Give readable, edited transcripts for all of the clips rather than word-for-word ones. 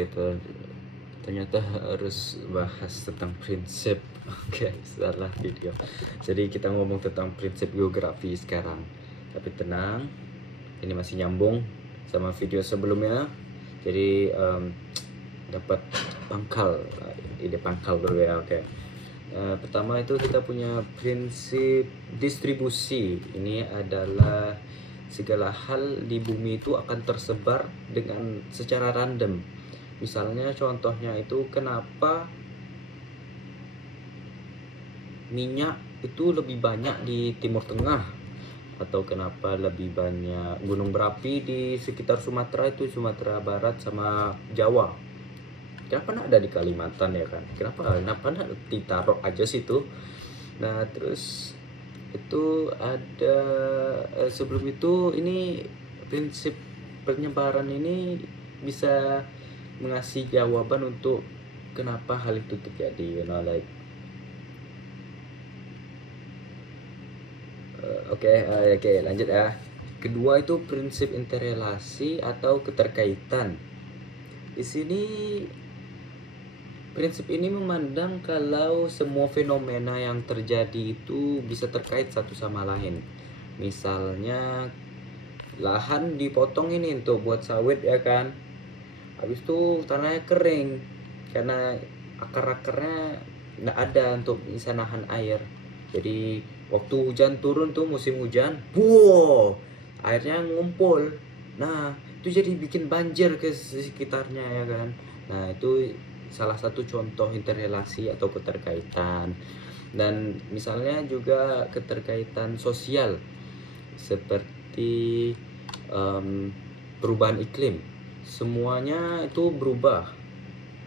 Itu ternyata harus bahas tentang prinsip. Oke, salah video. Jadi kita ngomong tentang prinsip geografi sekarang. Tapi tenang, ini masih nyambung sama video sebelumnya. Jadi dapat ide pangkal dulu ya. Oke. Pertama itu kita punya prinsip distribusi. Ini adalah segala hal di bumi itu akan tersebar dengan secara random. Misalnya contohnya itu kenapa minyak itu lebih banyak di Timur Tengah, atau kenapa lebih banyak gunung berapi di sekitar Sumatera, itu Sumatera Barat sama Jawa. Kenapa nggak ada di Kalimantan ya kan? Kenapa nggak ditaruh aja situ? Nah terus itu ada sebelum itu ini prinsip penyebaran ini bisa mengasih jawaban untuk kenapa hal itu terjadi, Oke, lanjut ya. Kedua itu prinsip interrelasi atau keterkaitan. Di sini prinsip ini memandang kalau semua fenomena yang terjadi itu bisa terkait satu sama lain. Misalnya lahan dipotong ini untuk buat sawit ya kan. Habis itu tanahnya kering karena akar-akarnya nggak ada untuk bisa nahan air. Jadi waktu hujan turun tuh, musim hujan, wow, airnya ngumpul. Nah itu jadi bikin banjir ke sekitarnya ya kan. Nah itu salah satu contoh interrelasi atau keterkaitan. Dan misalnya juga keterkaitan sosial seperti perubahan iklim, semuanya itu berubah.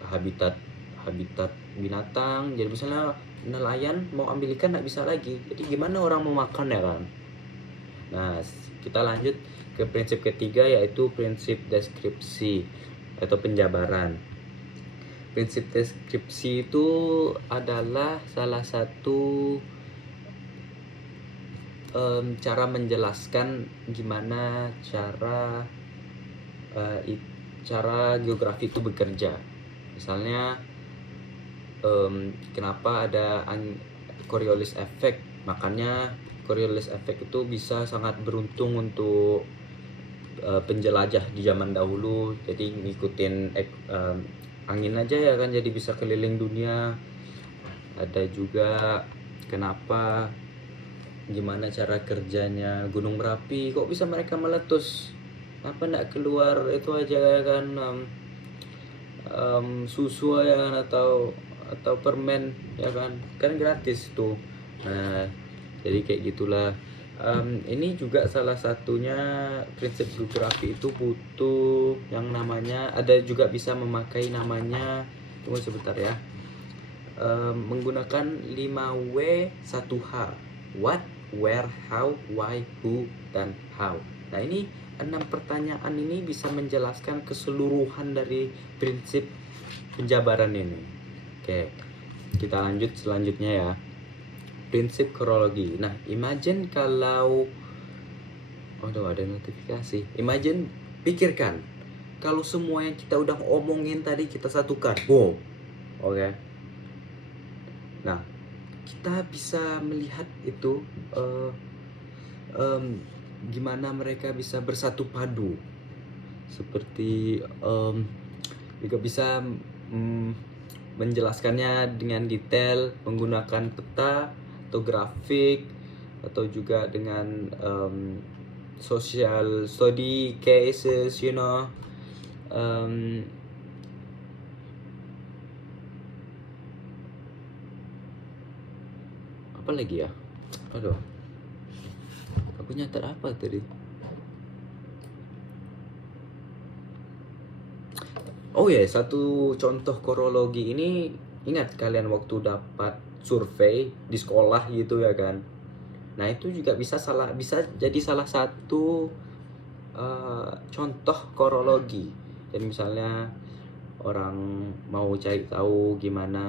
habitat habitat binatang, jadi misalnya nelayan mau ambil ikan nggak bisa lagi, jadi gimana orang mau makan ya kan. Nah kita lanjut ke prinsip ketiga, yaitu prinsip deskripsi atau penjabaran. Prinsip deskripsi itu adalah salah satu cara menjelaskan gimana cara geografi itu bekerja. Misalnya kenapa ada Coriolis effect, makanya Coriolis effect itu bisa sangat beruntung untuk penjelajah di zaman dahulu. Jadi ngikutin angin aja ya kan, jadi bisa keliling dunia. Ada juga kenapa, gimana cara kerjanya gunung berapi, kok bisa mereka meletus, apa nggak keluar itu aja ya kan, susu ya kan, atau permen ya kan gratis tuh. Nah jadi kayak gitulah. Ini juga salah satunya prinsip geografi itu butuh yang namanya, ada juga bisa memakai namanya, tunggu sebentar ya, menggunakan 5W 1H, what, where, how, why, who, dan how. Nah ini 6 pertanyaan ini bisa menjelaskan keseluruhan dari prinsip penjabaran ini. Oke, kita lanjut selanjutnya ya. Prinsip kronologi. Nah, imagine kalau ada notifikasi. Imagine, pikirkan kalau semua yang kita udah omongin tadi kita satukan. Boom. Oke. Nah, kita bisa melihat itu gimana mereka bisa bersatu padu. Seperti juga bisa menjelaskannya dengan detail menggunakan peta atau grafik, atau juga dengan social study cases, apa lagi ya, aduh aku nyatet apa tadi. Oh ya, satu contoh korologi ini, ingat kalian waktu dapat survei di sekolah gitu ya kan. Nah itu juga bisa jadi salah satu contoh korologi. Jadi misalnya orang mau cari tahu gimana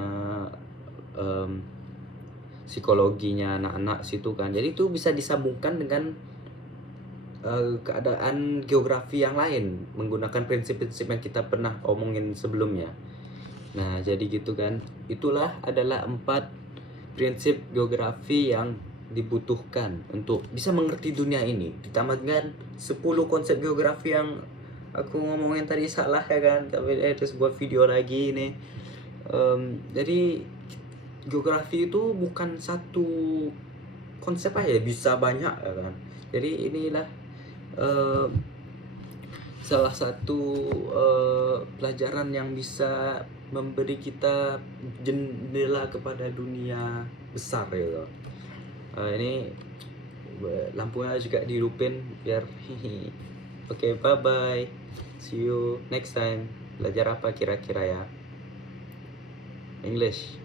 psikologinya anak-anak situ kan, jadi itu bisa disambungkan dengan keadaan geografi yang lain menggunakan prinsip-prinsip yang kita pernah omongin sebelumnya. Nah, jadi gitu kan. Itulah adalah 4 prinsip geografi yang dibutuhkan untuk bisa mengerti dunia ini. Ditambahkan 10 konsep geografi yang aku ngomongin tadi salah ya kan. Tapi terus buat video lagi nih. Jadi geografi itu bukan satu konsep aja, bisa banyak ya kan. Jadi inilah salah satu pelajaran yang bisa memberi kita jendela kepada dunia besar gitu. Ini lampunya juga dihidupin biar Oke, bye bye, see you next time. Belajar apa kira-kira ya? English.